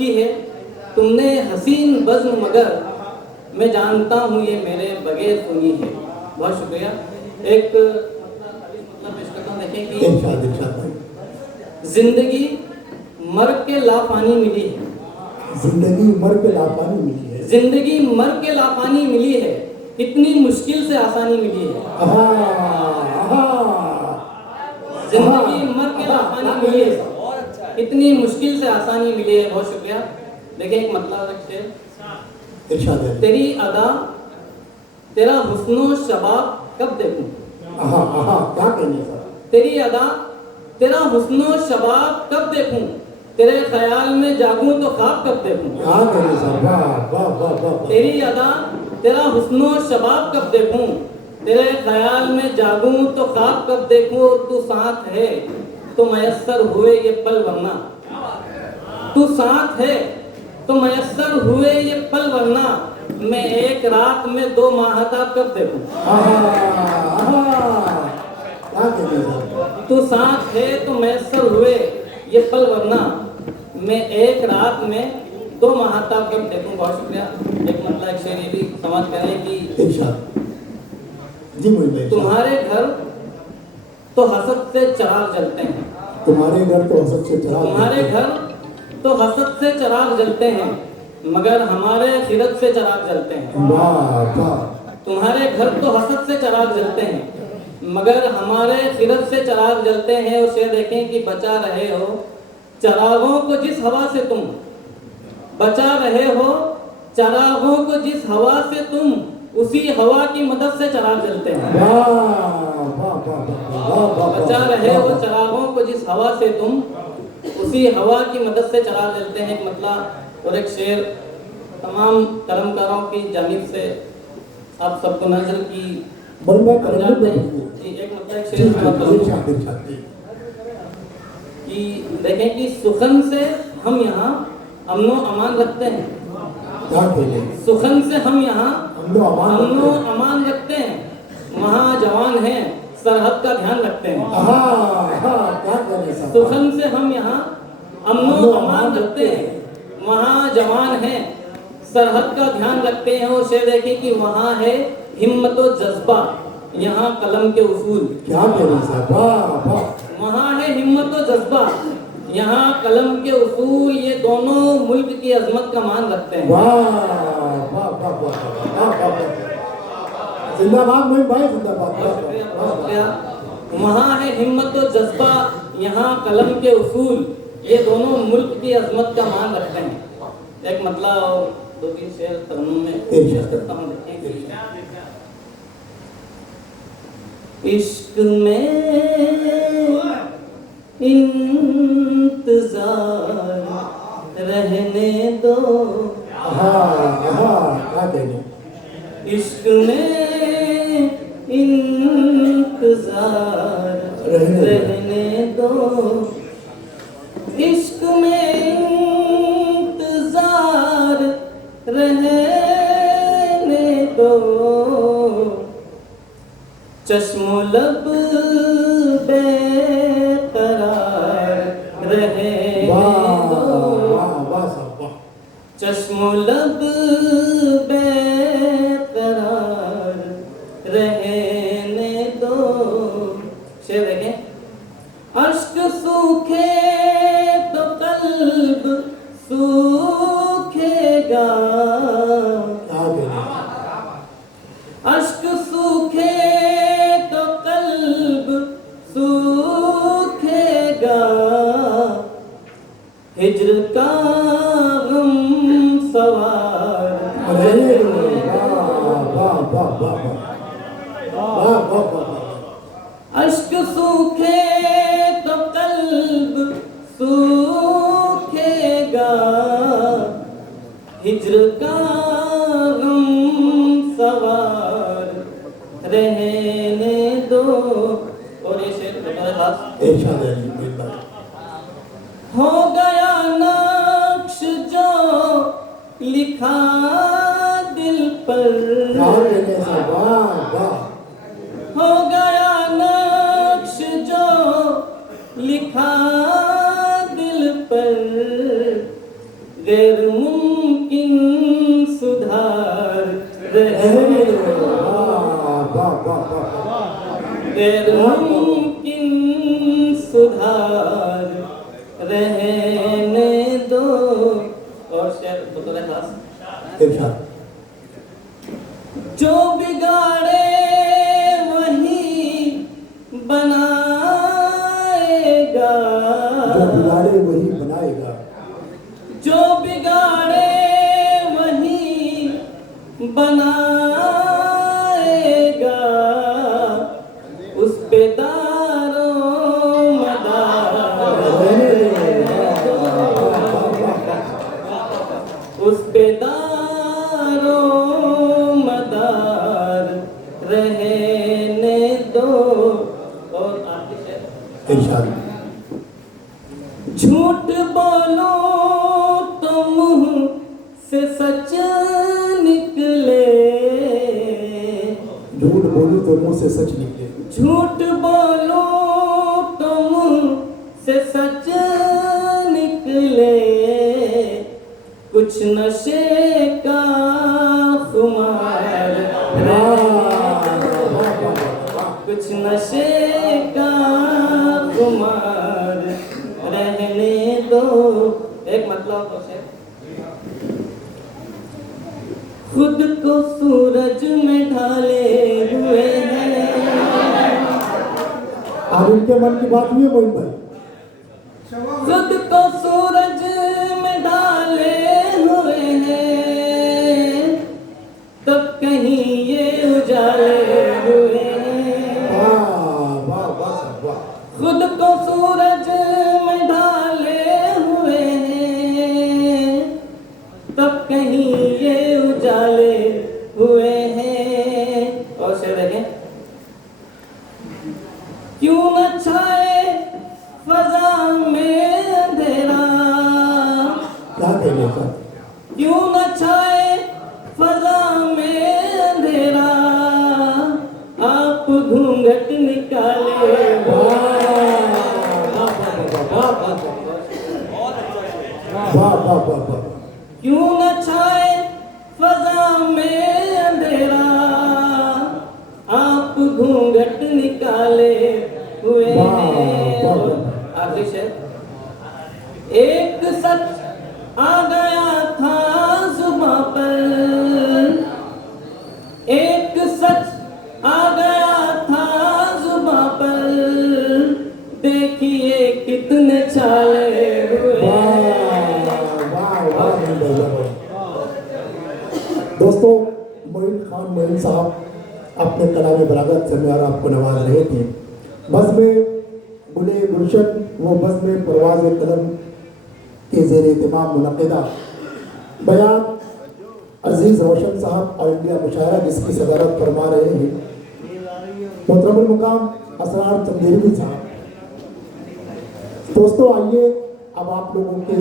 की है, तुमने हसीन बज़्म मगर मैं जानता हूँ ये मेरे बगैर सुनी है। बहुत शुक्रिया। एक मतलब पेश करता हूँ, देखें कि जिंदगी मर के लापानी मिली है, जिंदगी मर के लापानी मिली है, जिंदगी मर के लापानी मिली है, इतनी मुश्किल से आसानी मिली है। जिंदगी मर के लापानी मिली है, इतनी मुश्किल से आसानी मिली है। बहुत शुक्रिया। देखिए एक मतलब शेर, इरशाद है। तेरी अदा तेरा हुस्नो शबाब कब देखूं, क्या कहने सर? तेरी अदा तेरा हुस्नो शबाब कब देखूं, तेरे ख्याल में जागूं तो ख्वाब कब देखूं। क्या कहने सर? वाह वाह वाह वाह। तेरी अदा तेरा हुस्नो शबाब कब देखूं, तेरे ख्याल में जागूं तो ख्वाब कब देखूं। तू साथ है तो मयस्सर हुए ये पल वरना, तू साथ है तो मयस्सर हुए ये पल वरना, मैं एक रात में 2 माहताब कब देखूं। क्या कहने सर? तू साथ है तो मयस्सर हुए ये पल वरना, मैं एक रात में 2 माहताब कब देखूं। बहुत शुक्रिया। एक मतलब एक शेर ये भी समझ करें कि इरशाद जी बोलिए। तुम्हारे घर तो हसद से चिराग जलते हैं, तुम्हारे घर तो हसद से चिराग, तुम्हारे घर तो हसद से चिराग जलते हैं, मगर हमारे खिरत से चिराग जलते हैं। वाह वाह। तुम्हारे घर तो हसद से चिराग जलते हैं, मगर हमारे खिरत से चिराग जलते हैं। उसे देखें कि बचा रहे हो चिरागों को जिस हवा से तुम, बचा रहे हो चिरागों को जिस हवा से तुम, उसी हवा की मदद से चिराग जलते हैं। बचा रहे हो चिरागों को जिस हवा से तुम, उसी हवा की मदद से चिराग जलते हैं। एक मतलब और एक शेर तमाम कलमकारों की जानिब से आप सबको नजर की जानते हैं। एक मतलब एक शेर कि देखें कि सुखन से हम यहाँ अमनो अमान रखते हैं, सुखन से हम यहाँ अमनो अमान रखते हैं, वहाँ जवान हैं सरहद का ध्यान रखते हैं। सुखन से हम यहाँ अमनो अमान रखते हैं, वहाँ जवान हैं सरहद का ध्यान रखते हैं। और शेर देखें कि वहाँ है हिम्मत और जज्बा, यहाँ कलम के उसूल। क्या कहना साहब? वहाँ है हिम्मत और जज्बा, यहाँ कलम के उसूल, ये दोनों मुल्क की अजमत का मान रखते हैं। जिंदाबाद मोइन भाई, जिंदाबाद। वहाँ है हिम्मत और जज्बा, यहाँ कलम के उसूल, ये दोनों मुल्क की अजमत का मान रखते हैं। एक मतलब और 2-3 शेर तरन्नुम में पेश करता हूँ। इश्क में इंतजार रहने दो, इश्क में इंतजार रहने दो, इश्क में इंतजार रहने दो, चश्मो लब बेकरार रहने दो, चश्मो लब बेकरार रहने दो। शेर देखें, अश्क सूखे तो कल्ब सूखेगा, अश्क सूखे तो कल्ब सूखेगा, हिज्र का गम सवार अश्क सूखे तो कल्ब सूखेगा, हिज्र का गम सवार रहने दो। और ये शेर हो गया नक्श जो लिखा दिल पर, हो गया नक्श जो लिखा दिल पर, गैर मुमकिन सुधार रहने दो, वाह वाह वाह गैर मुमकिन सुधार रहने दो। और शेर बतौर खास, इरशाद। जो बिगाड़े वही बनाएगा, जो बिगाड़े वही बनाएगा, जो बिगाड़े वही बनाएगा, उस पे दारो मदार रहने दो, उस पे दारो मदार रहने दो। और आखिरी शेर, इरशाद। झूठ बोलो तो मुंह से सच निकले, झूठ बोलूं तो मुंह से सच निकले, झूठ बोलो तो मुंह से सच निकले, कुछ नशे का खुमार कुछ नशे का खुमार रहने दो। एक मतलब तो से, खुद को सूरज में ढाले हुए हैं। आप इनके मन की बात हुई है मोहित भाई? खुद को सूरज में ढाले हुए हैं, तब कहीं ये उजाले हुए हैं। वाह वाह वाह वाह। खुद को सूरज में ढाले हुए हैं, तब कहीं ये उजाले हुए हैं। और शेर देखें, क्यों न छाए फजा में अंधेरा, क्या कहने का? क्यों न छाए फजा में अंधेरा, आप घूंघट निकाले। वाह वाह वाह वाह। क्यों न छाए फजा में अंधेरा, आप घूंघट निकाले हुए हैं। आखिरी शेर, एक सच आ गया था जुबां पर, एक सच आ गया था जुबां पर, देखिए कितने छाले हुए। दोस्तों, मोइन खान मोइन साहब अपने कलाम बलागत से मेरा आपको नवाज रहे थे। बज़्म गुले गुलशन वो बज़्म परवाज़ कलम के ज़ेर एहतमाम मुनक़िदा बयान अजीज़ रोशन साहब और इंडिया मुशायरा जिसकी सदारत फरमा रहे हैं मोहतरमुल मुकाम असरार चंदेरवी साहब। दोस्तों, आइए अब आप लोगों के